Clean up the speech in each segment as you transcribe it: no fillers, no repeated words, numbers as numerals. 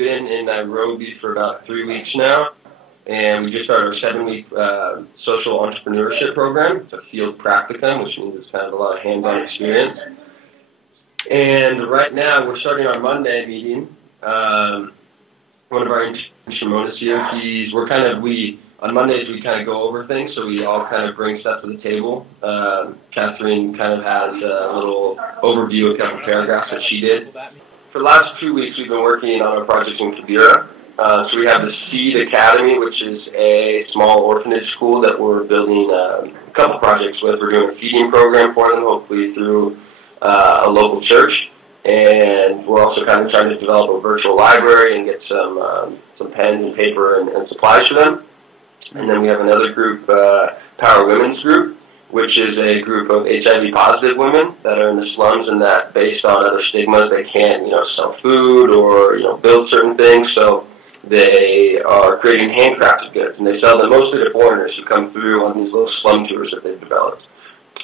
been in Nairobi for about 3 weeks now, and we just started our 7-week social entrepreneurship program. It's a field practicum, which means it's kind of a lot of hands-on experience. And right now, we're starting our Monday meeting. One of our interns, Shimona's here. On Mondays, we kind of go over things, so we all kind of bring stuff to the table. Catherine kind of has a little overview, a couple paragraphs that she did. For the last 2 weeks, we've been working on a project in Kibera. So we have the Seed Academy, which is a small orphanage school that we're building a couple projects with. We're doing a feeding program for them, hopefully through a local church. And we're also kind of trying to develop a virtual library and get some pens and paper and supplies for them. And then we have another group, Power Women's Group, which is a group of HIV-positive women that are in the slums, and that based on other stigmas, they can't, sell food or, build certain things. So they are creating handcrafted goods, and they sell them mostly to foreigners who come through on these little slum tours that they've developed.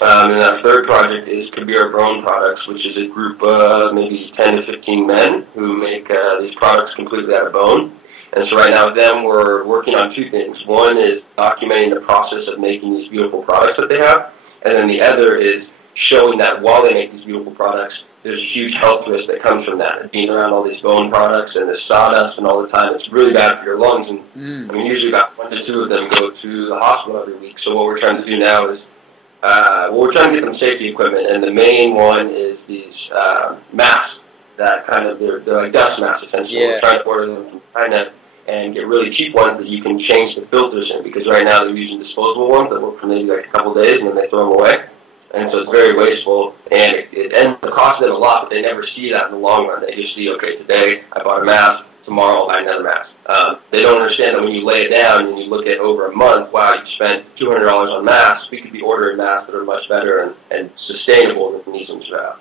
And our third project is Kibera Bone Products, which is a group of maybe 10 to 15 men who make these products completely out of bone. And so right now with them, we're working on two things. One is documenting the process of making these beautiful products that they have, and then the other is showing that while they make these beautiful products, there's a huge health risk that comes from that. Being around all these bone products and the sawdust and all the time, it's really bad for your lungs. And usually about 1 to 2 of them go to the hospital every week. So what we're trying to do now is we're trying to get them safety equipment, and the main one is these masks that they're like dust masks essentially. Yeah. We're trying to order them from China and get really cheap ones that you can change the filters in, because right now they're using disposable ones that work for maybe like a couple of days and then they throw them away. And so it's very wasteful, and it ends up costing them a lot, but they never see that in the long run. They just see, okay, today I bought a mask, tomorrow I'll buy another mask. They don't understand that when you lay it down and you look at over a month, wow, you spent $200 on masks. We could be ordering masks that are much better and sustainable than these ones have.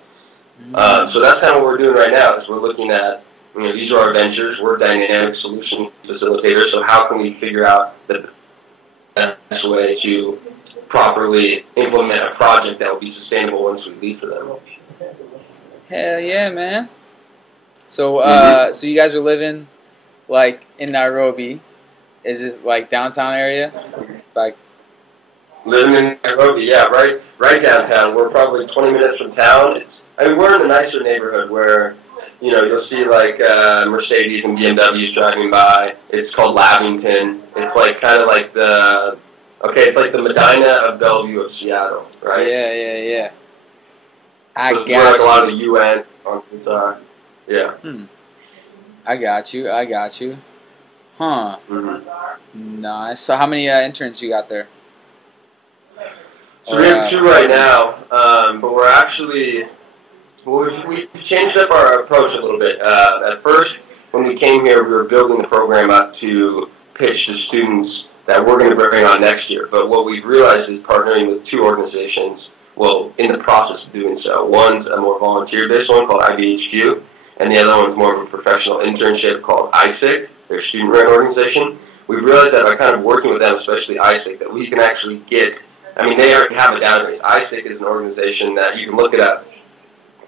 So that's kind of what we're doing right now, is we're looking at, these are our ventures. We're dynamic solution facilitators, so how can we figure out the best way to properly implement a project that will be sustainable once we leave for them? Hell yeah, man. So, so you guys are living, like, in Nairobi. Is this, like, downtown area? Like, living in Nairobi, yeah, right downtown. We're probably 20 minutes from town. We're in a nicer neighborhood where, you'll see, like, Mercedes and BMWs driving by. It's called Lavington. It's, like, kind of like it's like the Medina of Bellevue of Seattle, right? Yeah. I so got where, like, you. a lot of the UN functions are. Yeah. I got you. Huh. Nice. So how many interns you got there? So we have 2 right now, but we're actually, we've changed up our approach a little bit. At first, when we came here, we were building the program up to pitch to students that we're going to bring on next year. But what we've realized is partnering with 2 organizations, well, in the process of doing so. One's a more volunteer-based one called IBHQ, and the other one's more of a professional internship called ISIC, their student-run organization. We've realized that by kind of working with them, especially ISIC, that we can actually get, they already have a database. ISIC is an organization that you can look it up,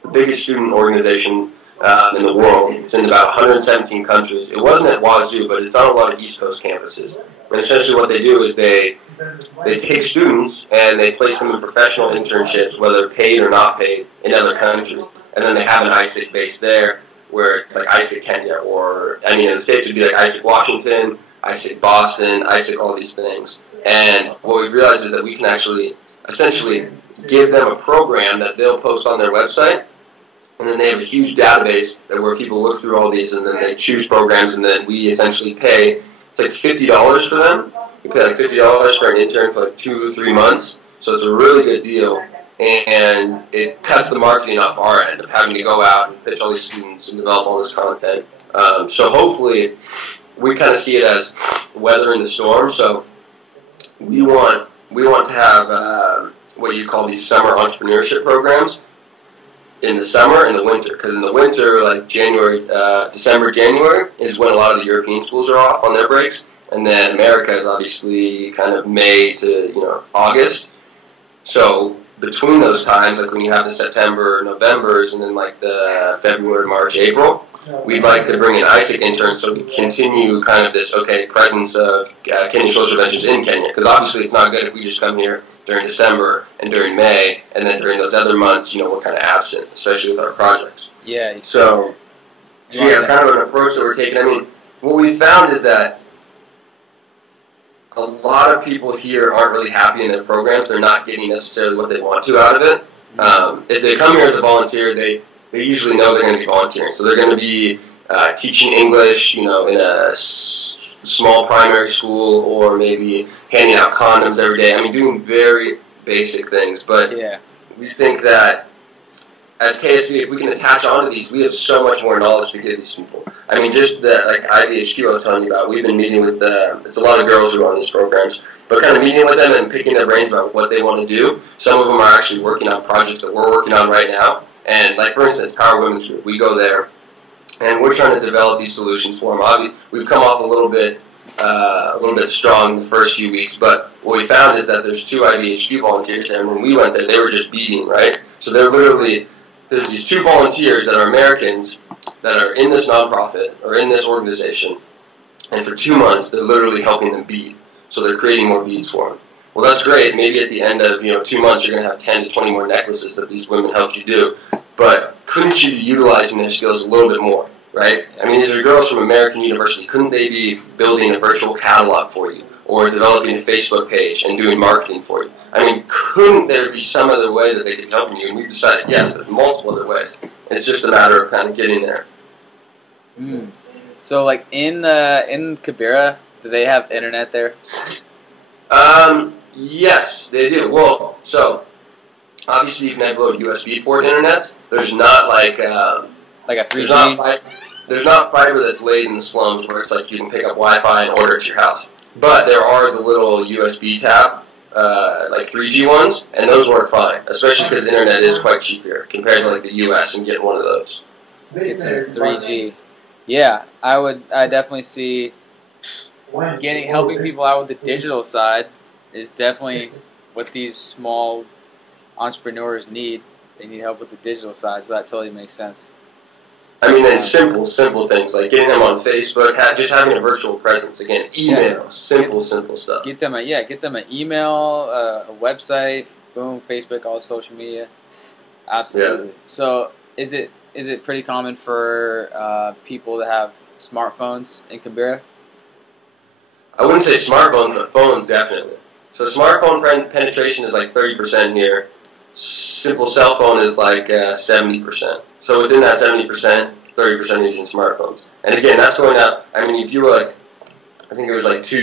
the biggest student organization in the world. It's in about 117 countries. It wasn't at Wazoo, but it's on a lot of East Coast campuses. And essentially what they do is they take students and they place them in professional internships, whether paid or not paid, in other countries. And then they have an ISIC base there, where it's like ISIC Kenya, or, in the States it would be like ISIC Washington, ISIC Boston, ISIC all these things. And what we realized is that we can actually essentially give them a program that they'll post on their website, and then they have a huge database where people look through all these, and then they choose programs, and then we essentially pay, it's like $50 for them. We pay like $50 for an intern for like 2 or 3 months, so it's a really good deal, and it cuts the marketing off our end of having to go out and pitch all these students and develop all this content. So hopefully, we kind of see it as weathering the storm. So we want to have what you call these summer entrepreneurship programs in the summer and the winter, because in the winter, like December, January, is when a lot of the European schools are off on their breaks, and then America is obviously kind of May to August. So between those times, like when you have the September, Novembers, and then like the February, March, April, we'd like to bring in ISIC interns so we continue kind of this, presence of Kenyan social ventures in Kenya. Because obviously it's not good if we just come here during December and during May, and then during those other months, we're kind of absent, especially with our projects. Yeah. So yeah, it's kind of an approach that we're taking. I mean, what we found is that a lot of people here aren't really happy in their programs. They're not getting necessarily what they want to out of it. If they come here as a volunteer, they usually know they're going to be volunteering. So they're going to be teaching English, in a small primary school, or maybe handing out condoms every day. I mean, doing very basic things. But we think that as KSV, if we can attach onto these, we have so much more knowledge to give these people. I mean, just that, like IBHQ I was telling you about, we've been meeting with it's a lot of girls who are on these programs, but kind of meeting with them and picking their brains about what they want to do. Some of them are actually working on projects that we're working on right now. And like, for instance, Power Women's Group, we go there, and we're trying to develop these solutions for them. We've come off a little bit strong in the first few weeks, but what we found is that there's 2 IBHQ volunteers there, and when we went there, they were just beating, right? So there's these 2 volunteers that are Americans that are in this nonprofit or in this organization, and for 2 months they're literally helping them bead. So they're creating more beads for them. Well, that's great. Maybe at the end of 2 months you're going to have 10 to 20 more necklaces that these women helped you do. But couldn't you be utilizing their skills a little bit more, right? I mean, these are girls from American University. Couldn't they be building a virtual catalog for you, or developing a Facebook page and doing marketing for you? I mean, couldn't there be some other way that they could help you? And we've decided, yes, there's multiple other ways. It's just a matter of kind of getting there. So, like, in Kibera, do they have internet there? Yes, they do. Well, so obviously you can upload USB port internets. There's not like a 3G. There's not fiber that's laid in the slums where it's like you can pick up Wi-Fi and order it to your house. But there are the little USB tab, like 3G ones, and those work fine, especially because internet is quite cheap here compared to like the US and getting one of those. It's a 3G. Yeah, I definitely see helping people out with the digital side is definitely what these small entrepreneurs need. They need help with the digital side, so that totally makes sense. I mean, and simple things like getting them on Facebook, just having a virtual presence. Again, email, simple stuff. Get them an email, a website, boom, Facebook, all social media. Absolutely. Yeah. So, is it pretty common for people to have smartphones in Kibera? I wouldn't say smartphones, but phones definitely. So smartphone penetration is like 30% here. Simple cell phone is like 70%. So within that 70%, 30% are using smartphones. And again, that's going up. I mean, if you look, I think it was like 2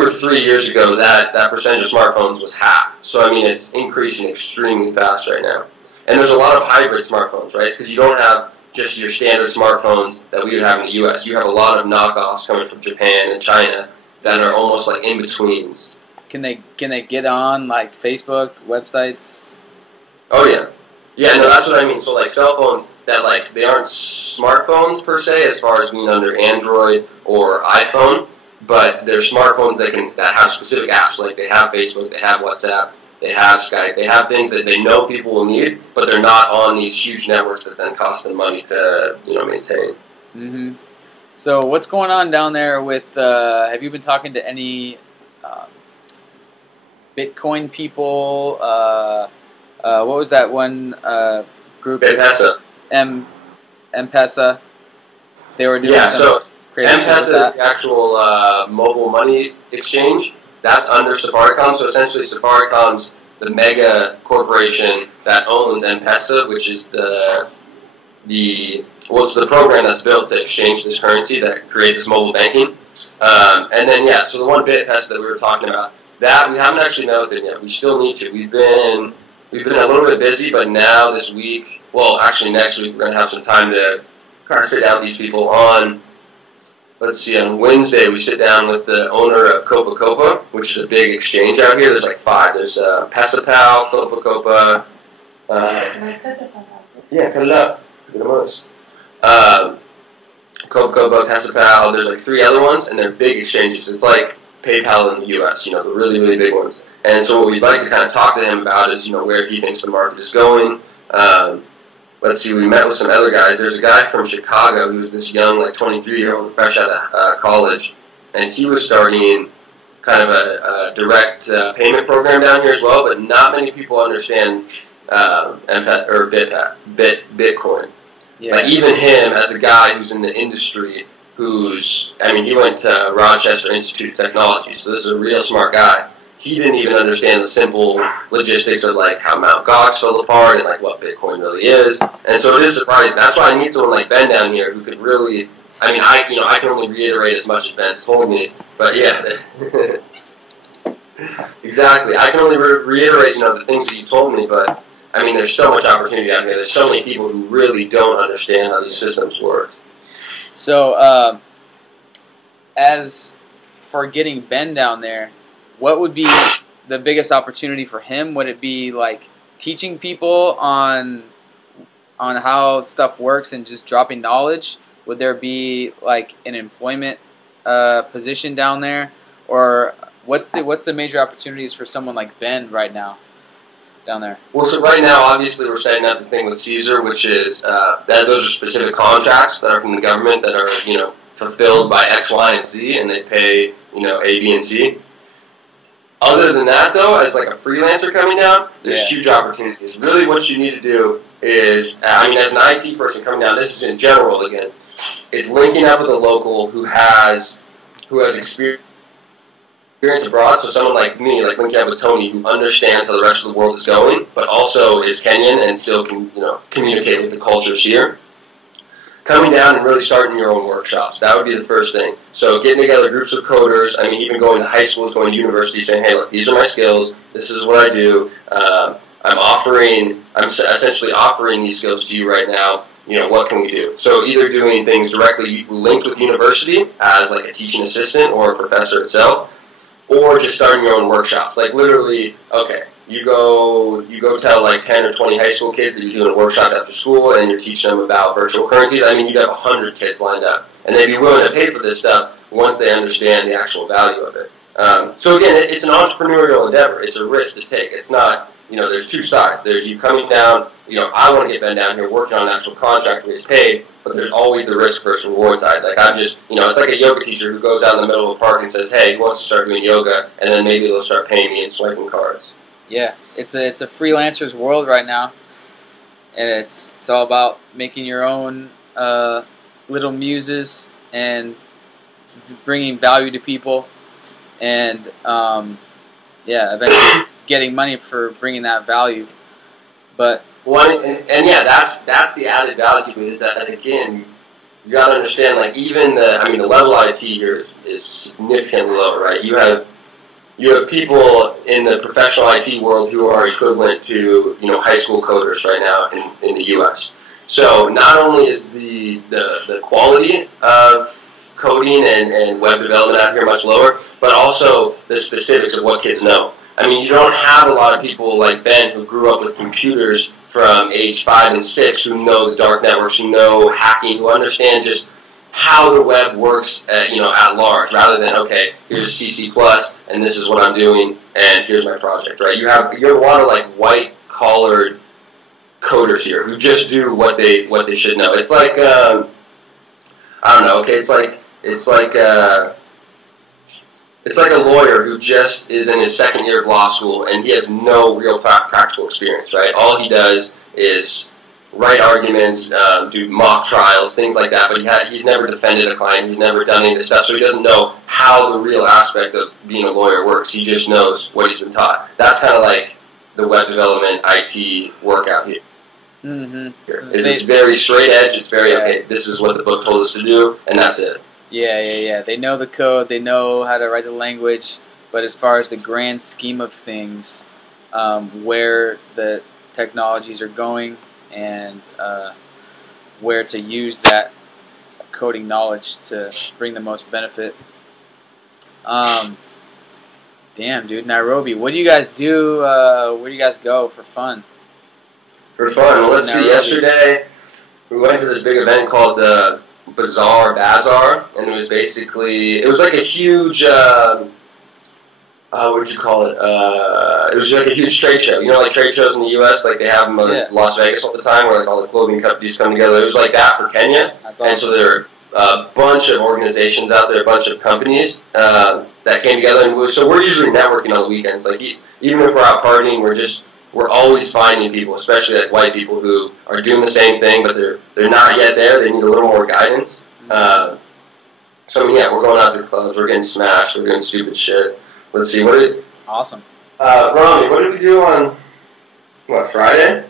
or 3 years ago that percentage of smartphones was half. So I mean, it's increasing extremely fast right now. And there's a lot of hybrid smartphones, right? Because you don't have just your standard smartphones that we would have in the U.S. You have a lot of knockoffs coming from Japan and China that are almost like in-betweens. Can they get on like Facebook, websites? Oh yeah. Yeah, no, that's what I mean. So like cell phones that like they aren't smartphones per se as far as being under Android or iPhone, but they're smartphones that have specific apps. Like they have Facebook, they have WhatsApp, they have Skype, they have things that they know people will need, but they're not on these huge networks that then cost them money to maintain. Mm-hmm. So what's going on down there with? Have you been talking to any Bitcoin people? What was that one group? M-Pesa. M-Pesa. They were doing so M-Pesa is the actual mobile money exchange. That's under Safaricom. So essentially Safaricom's the mega corporation that owns M-Pesa, which is it's the program that's built to exchange this currency that creates this mobile banking. And then, so the one BitPesa that we were talking about, that we haven't actually met with them yet. We still need to. We've been a little bit busy, but now this week, well, actually next week, we're going to have some time to kind of sit down with these people on, let's see, on Wednesday, we sit down with the owner of Copa Copa, which is a big exchange out here. There's like 5. There's Pesapal, Copa Copa. Yeah, cut it up. Get them honest. Copa Copa, Pesapal. There's like 3 other ones, and they're big exchanges. It's like PayPal in the U.S., the really, really big ones. And so what we'd like to kind of talk to him about is, where he thinks the market is going. Let's see, we met with some other guys. There's a guy from Chicago who's this young, like 23-year-old, fresh out of college, and he was starting kind of a direct payment program down here as well, but not many people understand Bitcoin. Yeah. Like even him, as a guy who's in the industry, he went to Rochester Institute of Technology, so this is a real smart guy. He didn't even understand the simple logistics of like how Mt. Gox fell apart and like what Bitcoin really is. And so it is surprising. That's why I need someone like Ben down here who could really, I can only reiterate as much as Ben's told me, but yeah. Exactly. I can only reiterate, the things that you told me, but there's so much opportunity out here. There's so many people who really don't understand how these systems work. So, as for getting Ben down there, what would be the biggest opportunity for him? Would it be like teaching people on how stuff works and just dropping knowledge? Would there be like an employment position down there, or what's the major opportunities for someone like Ben right now down there? Well, so right now, obviously, we're setting up the thing with Caesar, which is those are specific contracts that are from the government that are fulfilled by X, Y, and Z, and they pay A, B, and C. Other than that, though, as like a freelancer coming down, there's huge opportunities. Really, what you need to do is, as an IT person coming down, this is in general again, is linking up with a local who has experience abroad. So someone like me, like linking up with Tony, who understands how the rest of the world is going, but also is Kenyan and still can communicate with the cultures here. Coming down and really starting your own workshops. That would be the first thing. So getting together groups of coders, even going to high schools, going to universities, saying, hey, look, these are my skills, this is what I do, I'm essentially offering these skills to you right now, what can we do? So either doing things directly linked with university as like a teaching assistant or a professor itself, or just starting your own workshops. Like literally, okay, you go tell like 10 or 20 high school kids that you're doing a workshop after school and you're teaching them about virtual currencies. You'd have 100 kids lined up. And they'd be willing to pay for this stuff once they understand the actual value of it. So again, it's an entrepreneurial endeavor. It's a risk to take. It's not, there's two sides. There's you coming down, I want to get Ben down here working on an actual contract where he's paid, but there's always the risk versus reward side. Like I'm just, it's like a yoga teacher who goes out in the middle of a park and says, hey, he wants to start doing yoga, and then maybe they'll start paying me and swiping cards. Yeah, it's a freelancer's world right now, and it's all about making your own little muses and bringing value to people, and eventually getting money for bringing that value. But that's the added value is that again you got to understand like even the level IT here is significantly lower, right? You have people in the professional IT world who are equivalent to high school coders right now in the U.S. So not only is the quality of coding and web development out here much lower, but also the specifics of what kids know. You don't have a lot of people like Ben who grew up with computers from age 5 and 6 who know the dark networks, who know hacking, who understand just how the web works at large, rather than, okay, here's CC+, and this is what I'm doing, and here's my project, right? You have a lot of like white-collared coders here who just do what they should know. It's like, I don't know, okay, it's like a lawyer who just is in his second year of law school, and he has no real practical experience, right? All he does is write arguments, do mock trials, things like that, but he's never defended a client, he's never done any of this stuff, so he doesn't know how the real aspect of being a lawyer works. He just knows what he's been taught. That's kind of like the web development IT work out here. Mm-hmm. It's very straight edge, it's very, okay, this is what the book told us to do, and that's it. Yeah. They know the code, they know how to write the language, but as far as the grand scheme of things, where the technologies are going, and where to use that coding knowledge to bring the most benefit. Damn, dude, Nairobi. What do you guys do? Where do you guys go for fun? For fun? Well, let's see. Yesterday, we went to this big event called the Bazaar, and it was basically, it was like a huge what would you call it? It was like a huge trade show. You know, like trade shows in the U.S., like they have them in Las Vegas all the time, where like all the clothing companies come together. It was like that for Kenya. That's awesome. And so there are a bunch of organizations out there, a bunch of companies that came together. And so we're usually networking on the weekends. Like even if we're out partying, we're always finding people, especially like white people who are doing the same thing, but they're not yet there. They need a little more guidance. So I mean, yeah, we're going out to the clubs. We're getting smashed. We're doing stupid shit. Let's see. Awesome. Rami, what did we do on Friday?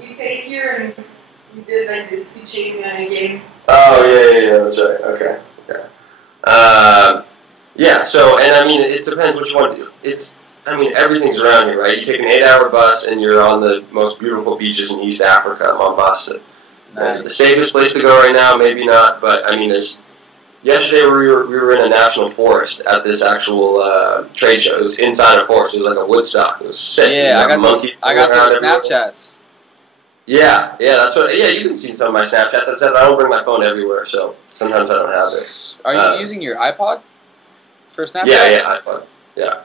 We stayed here and we did like this teaching game. Oh yeah. That's right. Okay. Yeah. So, and I mean, it depends what you want to do. Everything's around here, right? You take an 8-hour bus and you're on the most beautiful beaches in East Africa, Mombasa. Nice. Is it the safest place to go right now? Maybe not, but I mean, yesterday we were in a national forest at this actual trade show. It was inside a forest. It was like a Woodstock. It was sick. Yeah, I got those Snapchats. Yeah, that's what. Yeah, you can see some of my Snapchats. I said I don't bring my phone everywhere, so sometimes I don't have it. Are you using your iPod for Snapchat? Yeah, iPod. Yeah.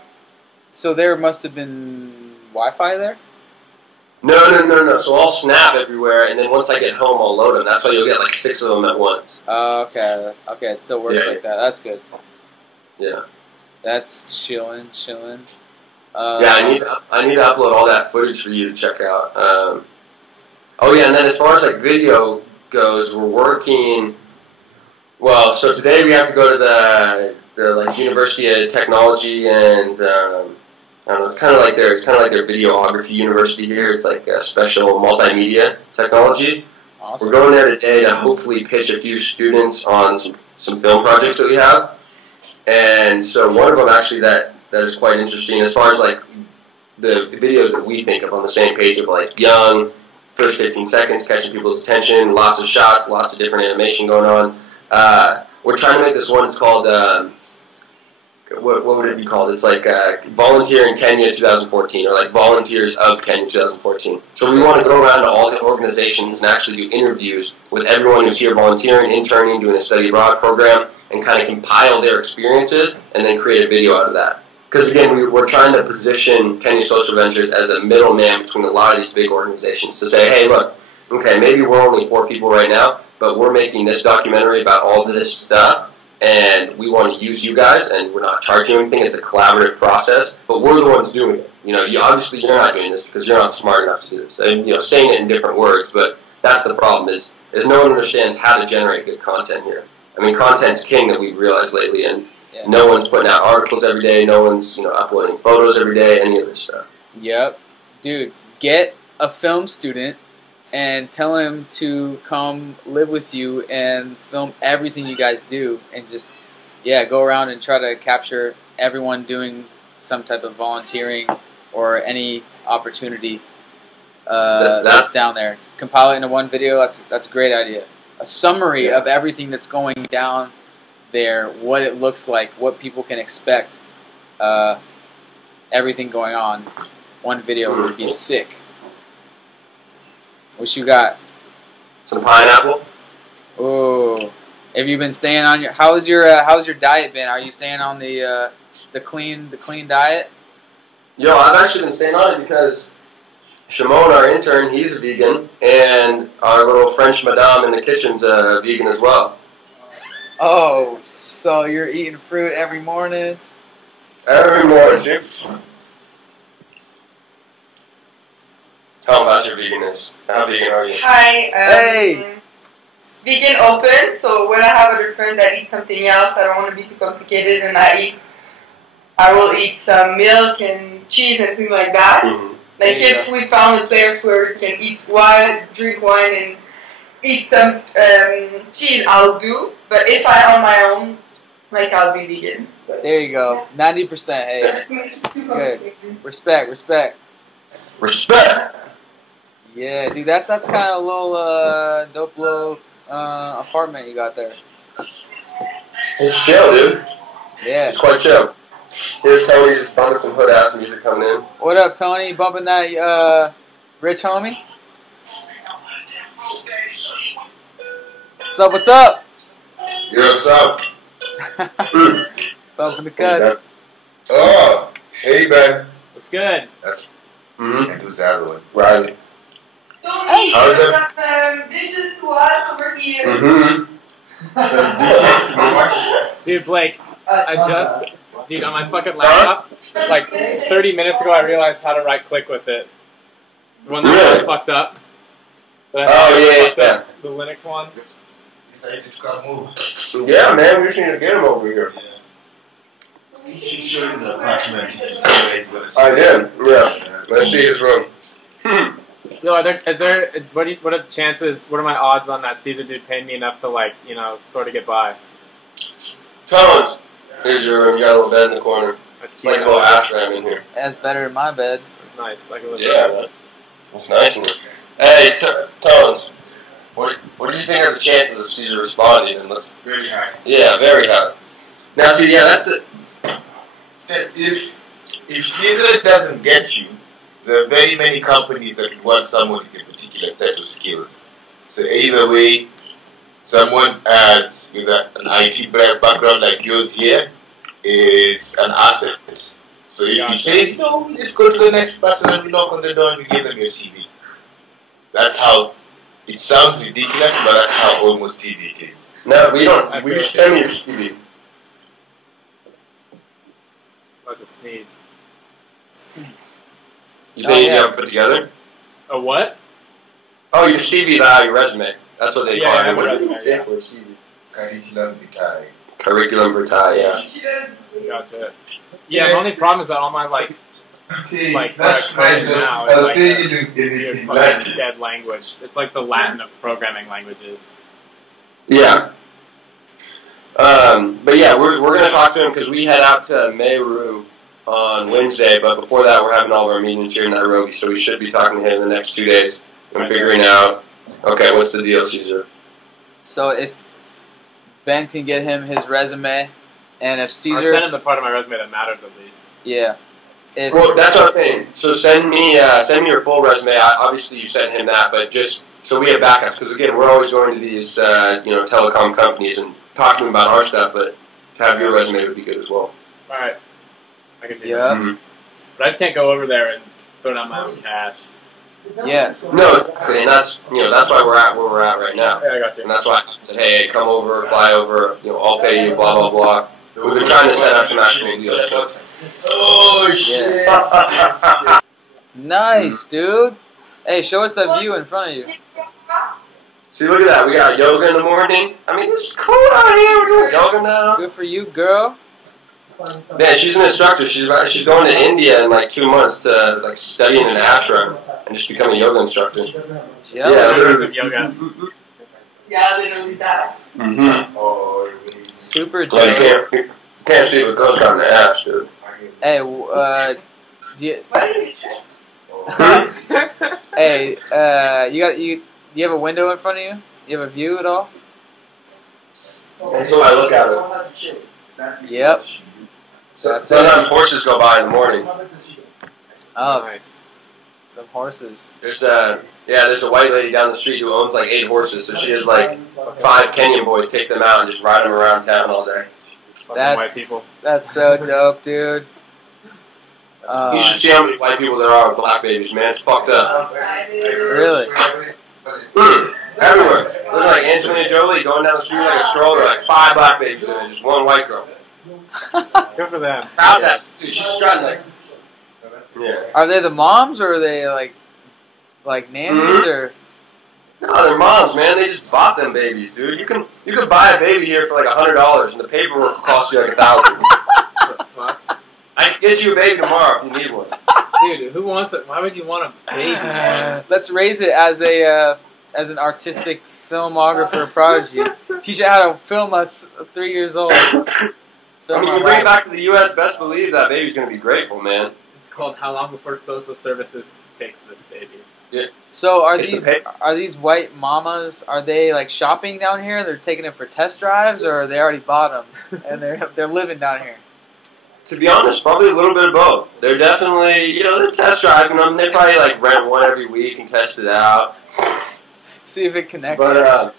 So there must have been Wi-Fi there? No. So I'll snap everywhere, and then once I get home, I'll load them. That's why you'll get like 6 of them at once. Okay. It still works like that. That's good. Yeah. That's chilling. Yeah, I need to upload all that footage for you to check out. Oh yeah, and then as far as like video goes, we're working. Well, so today we have to go to the like University of Technology and. I don't know, it's kind of like their videography university here. It's like a special multimedia technology. Awesome. We're going there today to hopefully pitch a few students on some film projects that we have. And so one of them actually that is quite interesting as far as like the videos that we think of on the same page of like young, first 15 seconds, catching people's attention, lots of shots, lots of different animation going on. We're trying to make this one, it's called... What would it be called? It's like Volunteer in Kenya 2014, or like Volunteers of Kenya 2014. So we want to go around to all the organizations and actually do interviews with everyone who's here volunteering, interning, doing a study abroad program, and kind of compile their experiences and then create a video out of that. Because again, we're trying to position Kenya Social Ventures as a middleman between a lot of these big organizations to say, hey, look, okay, maybe we're only 4 people right now, but we're making this documentary about all of this stuff. And we want to use you guys, and we're not charging anything. It's a collaborative process, but we're the ones doing it. You know, obviously you're not doing this because you're not smart enough to do this. And saying it in different words, but that's the problem is no one understands how to generate good content here. I mean, content's king that we've realized lately, and no one's putting out articles every day. No one's uploading photos every day. Any of this stuff. Yep, dude, get a film student. And tell him to come live with you and film everything you guys do, and just go around and try to capture everyone doing some type of volunteering or any opportunity that's down there. Compile it into one video. That's a great idea. A summary of everything that's going down there, what it looks like, what people can expect, everything going on. One video would be sick. What you got? Some pineapple. Oh, have you been staying on your? How's your diet been? Are you staying on the clean diet? Yo, I've actually been staying on it because Shimon, our intern, he's a vegan, and our little French madame in the kitchen's a vegan as well. Oh, so you're eating fruit every morning? Every morning, Jim. Tell them about your veganness. How vegan are you? Hi. Hey. Vegan open. So when I have other friends that eat something else, I don't want to be too complicated, and I will eat some milk and cheese and things like that. Mm-hmm. Like if we found a place where we can eat wine, drink wine, and eat some cheese, I'll do. But if I'm on my own, I'll be vegan. But, there you go. 90%. Hey. Good. Respect. Yeah, dude, that's kind of a little dope little apartment you got there. It's chill, dude. Yeah. It's quite chill. Here's Tony just bumping some hood ass music coming in. What up, Tony? Bumping that rich homie? What's up? Yo, what's up? Bumping the cuts. Oh, hey, man. What's good? And who's the other one? Riley. Hey, how's it? Dishes to wash over here. Dude, Blake, dude, on my fucking laptop, like 30 minutes ago, I realized how to right click with it. The one that Really? fucked up. Yeah. The Linux one. Decided to come move. Yeah, man, we just need to get him over here. You should show him the apartment. I did, yeah. Let's see his room. Yo, what are the chances, what are my odds on that Caesar dude paying me enough to, like, you know, sort of get by? Tones. Here's your room. You got a little bed in the corner. It's like a little ashram in here. That's better than my bed. Nice. Like a little Yeah, man. It's nice in here. Hey, Tones. What do you think are the chances of Caesar responding? And Very high. yeah, very high. Now, see, yeah, that's it. So if Caesar doesn't get you, there are very many companies that would want someone with a particular set of skills. So either way, someone with an IT background like yours here is an asset. So if he says, no, we just go to the next person and we knock on the door and we give them your CV. That's how, it sounds ridiculous, but that's how almost easy it is. No, we don't. We just send me your CV. About to sneeze. You think you have it put together? A what? Oh, your CV, your resume. That's what they call it. What does it stand for? CV. Curriculum vitae. Curriculum vitae, yeah. Gotcha. Yeah, the only problem is that all my, like That's right. I'll say it in Latin. Dead language. It's like the Latin of programming languages. Yeah. But yeah, we're going to talk to him because we head out to Meru on Wednesday, but before that we're having all of our meetings here in Nairobi, so we should be talking to him in the next 2 days and figuring out, okay, what's the deal, Caesar? So if Ben can get him his resume, and if Caesar... I'll send him the part of my resume that matters at least. Yeah. Well, that's what I'm saying. So send me your full resume. Obviously, you sent him that, but just so we have backups. Because again, we're always going to these telecom companies and talking about our stuff, but to have your resume would be good as well. All right, I can do Yeah. that. Mm-hmm. But I just can't go over there and throw down my own cash. Yeah. No, exactly, and that's why we're at where we're at right now. Yeah, I got you. And that's why I said, hey, come over, fly over. I'll pay you. Blah blah blah. We've been trying to set up some actual deals. Oh shit! Nice, dude. Hey, show us the view in front of you. See, look at that. We got yoga in the morning. I mean, it's cool out here. We're doing yoga now. Good for you, girl. Yeah, she's an instructor. She's going to India in like 2 months to like study in an ashram and just become a yoga instructor. Yeah. literally. Yoga. Yeah, literally that. Mm-hmm. Super Well, chill. you can't see what goes down the ass, dude. Hey, do you, What did you say? hey, you have a window in front of you? You have a view at all? And so I look at it. Yep. Sometimes horses go by in the morning. Oh, Nice. some horses. There's a white lady down the street who owns like 8 horses, so she has like 5 Kenyan boys take them out and just ride them around town all day. Fucking white people. That's so dope, dude. You should see how many white people there are with black babies, man. It's fucked up. Really? Everywhere. Look like Angelina Jolie going down the street like a stroller, like 5 black babies and just 1 white girl. Good for them. Proud of that. She's strutting like. Yeah. Are they the moms or are they like nannies or? No, they're moms, man. They just bought them babies, dude. You can buy a baby here for like $100, and the paperwork will cost you like $1,000. I can get you a baby tomorrow if you need one. Dude, who wants it? Why would you want a baby? Let's raise it as as an artistic filmographer prodigy. Teach it how to film us 3 years old. I mean, you bring it back to the U.S., best believe that baby's going to be grateful, man. It's called How Long Before Social Services Takes This Baby. Yeah. So are It's these white mamas? Are they like shopping down here? They're taking it for test drives, or they already bought them and they're living down here? To be honest, probably a little bit of both. They're definitely, they're test driving them. They probably like rent one every week and test it out. See if it connects. But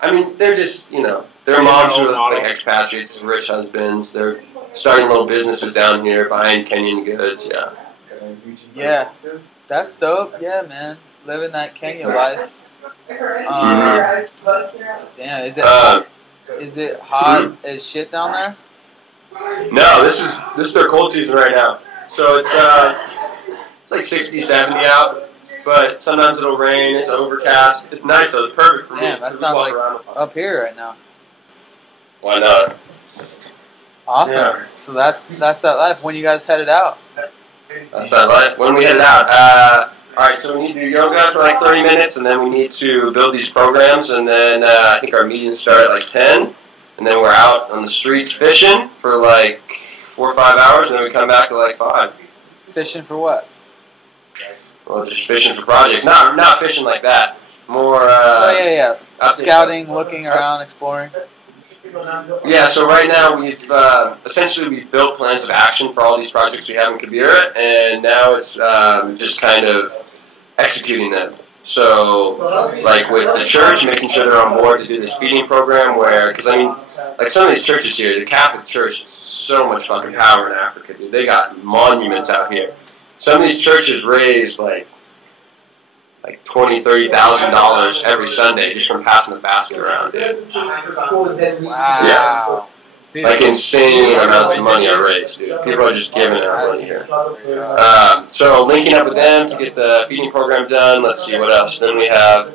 I mean, they're just, their moms are like expatriates, rich husbands. They're starting little businesses down here, buying Kenyan goods, yeah. Yeah, that's dope. Yeah, man, living that Kenya life. Damn, is it hot as shit down there? No, this is their cold season right now. So it's like 60, 70 out, but sometimes it'll rain. It's overcast. It's nice though. It's perfect for me. Damn, that sounds like up here right now. Why not? Awesome. Yeah. So that's that life. When you guys headed out? That's that life. When we headed out, all right. So we need to do yoga for like 30 minutes, and then we need to build these programs, and then I think our meetings start at like 10, and then we're out on the streets fishing for like 4 or 5 hours, and then we come back at like 5. Fishing for what? Well, just fishing for projects. Not fishing like that. More. Yeah. Scouting, looking around, exploring. Yeah, so right now we've built plans of action for all these projects we have in Kibera, and now it's just kind of executing them. So, like with the church, making sure they're on board to do this feeding program because I mean, like some of these churches here, the Catholic Church has so much fucking power in Africa, dude. They got monuments out here. Some of these churches raise like $20,000, $30,000 every Sunday just from passing the basket around, dude. Wow. Yeah. Like insane amounts of money are raised, dude. People are just giving out money here. So linking up with them to get the feeding program done. Let's see what else. Then we have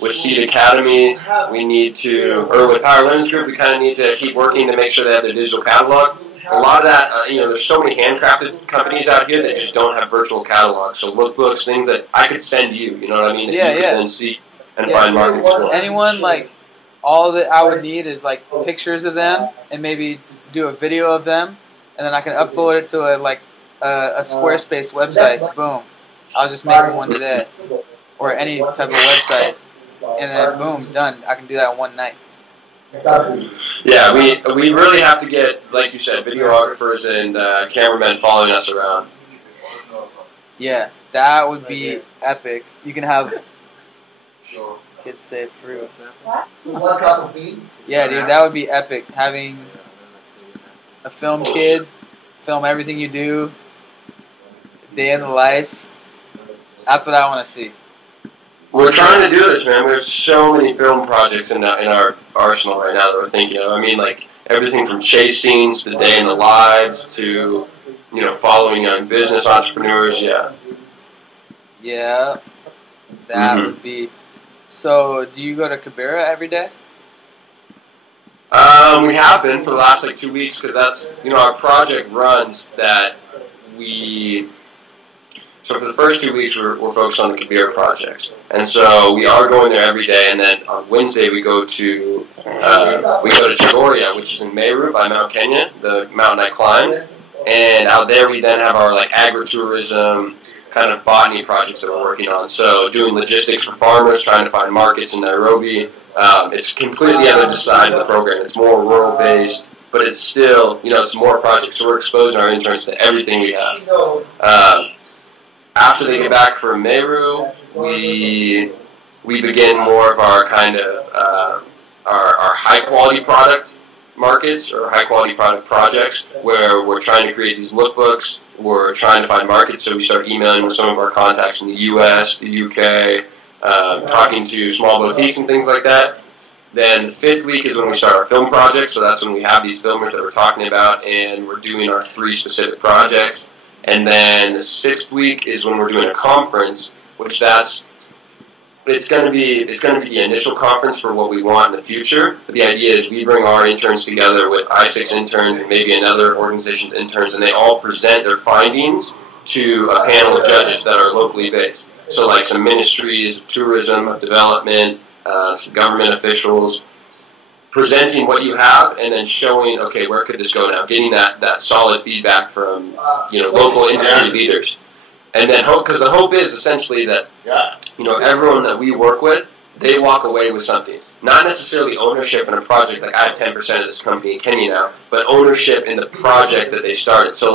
with Seed Academy, we need to, or with Power Lens Group, we kind of need to keep working to make sure they have their digital catalog. A lot of that, there's so many handcrafted companies out here that just don't have virtual catalogs. So lookbooks, things that I could send you, you know what I mean? That you could then see and find markets for. Anyone, all that I would need is, pictures of them and maybe do a video of them, and then I can upload it to a Squarespace website. Boom. I'll just make one today. Or any type of website. And then, boom, done. I can do that in one night. Yeah, we really have to get, like you said, videographers and cameramen following us around. Yeah, that would be epic. You can have kids say fruit. Yeah, dude, that would be epic. Having a film kid, film everything you do, day in the life. That's what I want to see. We're trying to do this, man. We have so many film projects in our arsenal right now that we're thinking of. I mean, everything from chase scenes to day in the lives to, following young business entrepreneurs. Yeah. Yeah, that would be. So, do you go to Kibera every day? We have been for the last 2 weeks because that's our project runs that we. So for the first 2 weeks, we're focused on the Kibera projects, and so we are going there every day. And then on Wednesday, we go to Chogoria, which is in Meru by Mount Kenya, the mountain I climbed. And out there, we then have our agritourism kind of botany projects that we're working on. So doing logistics for farmers, trying to find markets in Nairobi. It's completely other side of the program. It's more rural based, but it's still it's more projects. So we're exposing our interns to everything we have. After they get back from Meru, we begin more of our kind of our high quality product markets or high quality product projects where we're trying to create these lookbooks. We're trying to find markets, so we start emailing with some of our contacts in the U.S., the U.K., talking to small boutiques and things like that. Then the 5th week is when we start our film project, so that's when we have these filmers that we're talking about, and we're doing our 3 specific projects. And then the 6th week is when we're doing a conference, which it's going to be the initial conference for what we want in the future. But the idea is we bring our interns together with I6 interns and maybe another organization's interns, and they all present their findings to a panel of judges that are locally based. So some ministries, tourism, development, some government officials, presenting what you have and then showing, okay, where could this go now? Getting that solid feedback from local industry leaders. And then because the hope is essentially that everyone that we work with, they walk away with something. Not necessarily ownership in a project, I have 10% of this company in Kenya now, but ownership in the project that they started. So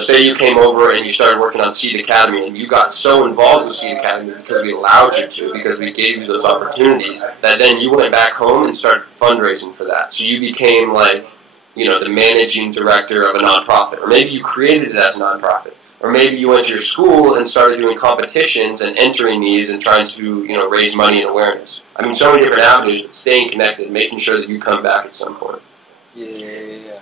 say you came over and you started working on Seed Academy, and you got so involved with Seed Academy because we allowed you to, because we gave you those opportunities, that then you went back home and started fundraising for that. So you became like, the managing director of a nonprofit, or maybe you created it as a nonprofit, or maybe you went to your school and started doing competitions and entering these and trying to, raise money and awareness. I mean, so many different avenues, but staying connected, making sure that you come back at some point. Yeah.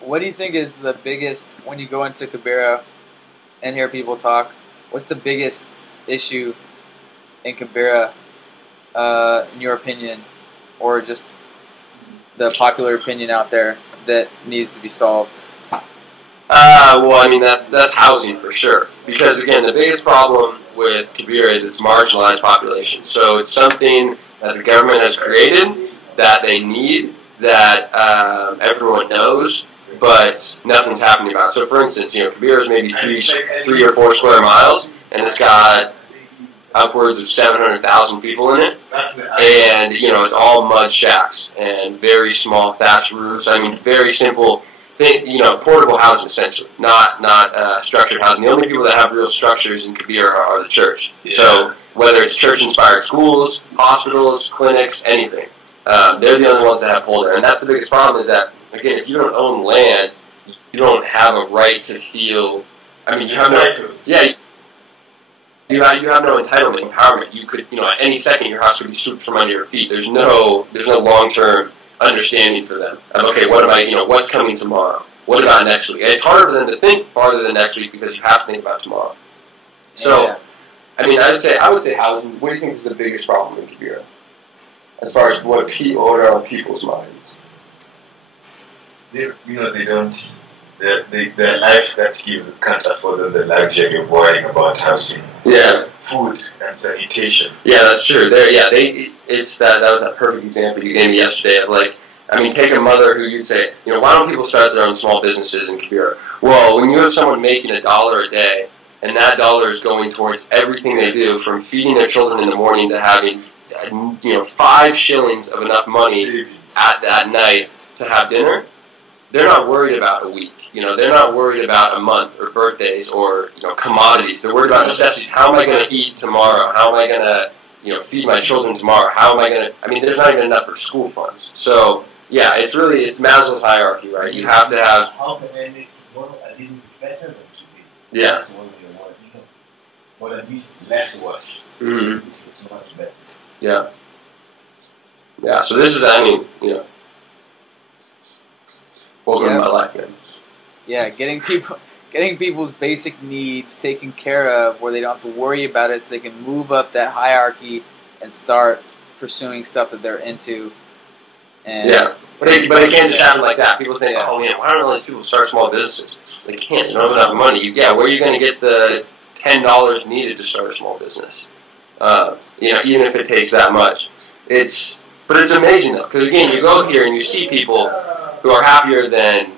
What do you think is the biggest, when you go into Kibera and hear people talk, what's the biggest issue in Kibera, in your opinion, or just the popular opinion out there that needs to be solved? Well, I mean, that's housing for sure. Because, again, the biggest problem with Kibera is its marginalized population. So it's something that the government has created, that they need, that everyone knows, but nothing's happening about it. So, for instance, Kibera is maybe 3 or 4 square miles, and it's got upwards of 700,000 people in it, and it's all mud shacks and very small thatched roofs. I mean, very simple portable housing essentially, not structured housing. The only people that have real structures in Kibera are the church. Yeah. So whether it's church-inspired schools, hospitals, clinics, anything, they're the only ones that have pole there. And that's the biggest problem, is that, again, if you don't own land, you don't have a right to feel. I mean, you have no. Yeah. You have no entitlement, empowerment. You could, at any second, your house could be swept from under your feet. There's no long-term understanding for them. Okay, what am I, what's coming tomorrow? What about next week? And it's harder for them to think farther than next week because you have to think about tomorrow. So, yeah. I mean, I would say housing. What do you think is the biggest problem in Kibera, as far as what are on people's minds? They don't. The life that you can't afford them the luxury of worrying about housing. Yeah. Food and sanitation. Yeah, that's true. That was that perfect example you gave me yesterday of, like, I mean, take a mother who you'd say, why don't people start their own small businesses in Kibera? Well, when you have someone making $1 a day, and that dollar is going towards everything they do, from feeding their children in the morning to having, 5 shillings of enough money at night to have dinner, they're not worried about a week. They're not worried about a month or birthdays or, commodities. They're worried about necessities. How am I going to eat tomorrow? How am I going to, feed my children tomorrow? How am I going to, I mean, there's not even enough for school funds. So, yeah, it's Maslow's hierarchy, right? You have to have. How can I make tomorrow a little better than today? Yeah. That's one way of working. Or at least less worse. Mm-hmm. If it's much better. Yeah. Yeah, so this is, welcome to my life, man. Yeah, getting people's basic needs taken care of, where they don't have to worry about it, so they can move up that hierarchy and start pursuing stuff that they're into. And yeah, but it can't just happen like that. People think, oh man, why don't all these people start small businesses? They can't. They don't have enough money. Where are you going to get the $10 needed to start a small business? Even if it takes that much, but it's amazing though, because again, you go here and you see people who are happier than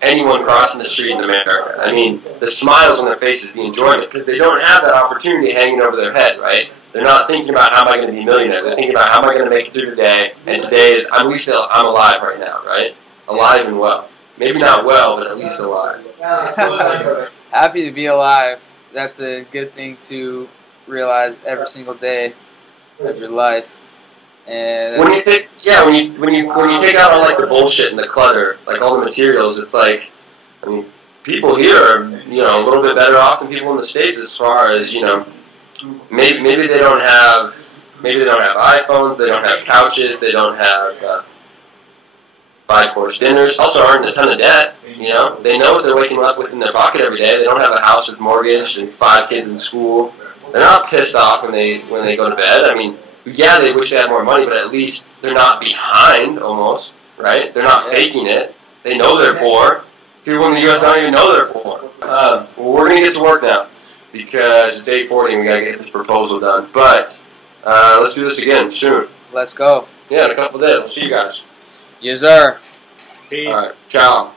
anyone crossing the street in America. I mean, the smiles on their faces, the enjoyment, because they don't have that opportunity hanging over their head, right? They're not thinking about how am I going to be a millionaire. They're thinking about how am I going to make it through the day, and today is, I'm alive right now, right? Alive and well. Maybe not well, but at least alive. Happy to be alive. That's a good thing to realize every single day of your life. And when you take out all like the bullshit and the clutter, like all the materials, it's like, I mean, people here are a little bit better off than people in the States as far as maybe they don't have iPhones, they don't have couches, they don't have 5-course dinners. Also, aren't in a ton of debt. They know what they're waking up with in their pocket every day. They don't have a house that's mortgaged and 5 kids in school. They're not pissed off when they go to bed. I mean. Yeah, they wish they had more money, but at least they're not behind, almost, right? They're not faking it. They know they're poor. People in the U.S. don't even know they're poor. Well, we're going to get to work now, because it's 8:40 and we got to get this proposal done. But let's do this again soon. Let's go. Yeah, in a couple of days. We'll see you guys. Yes, sir. Peace. All right. Ciao.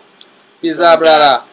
Peace out, brother.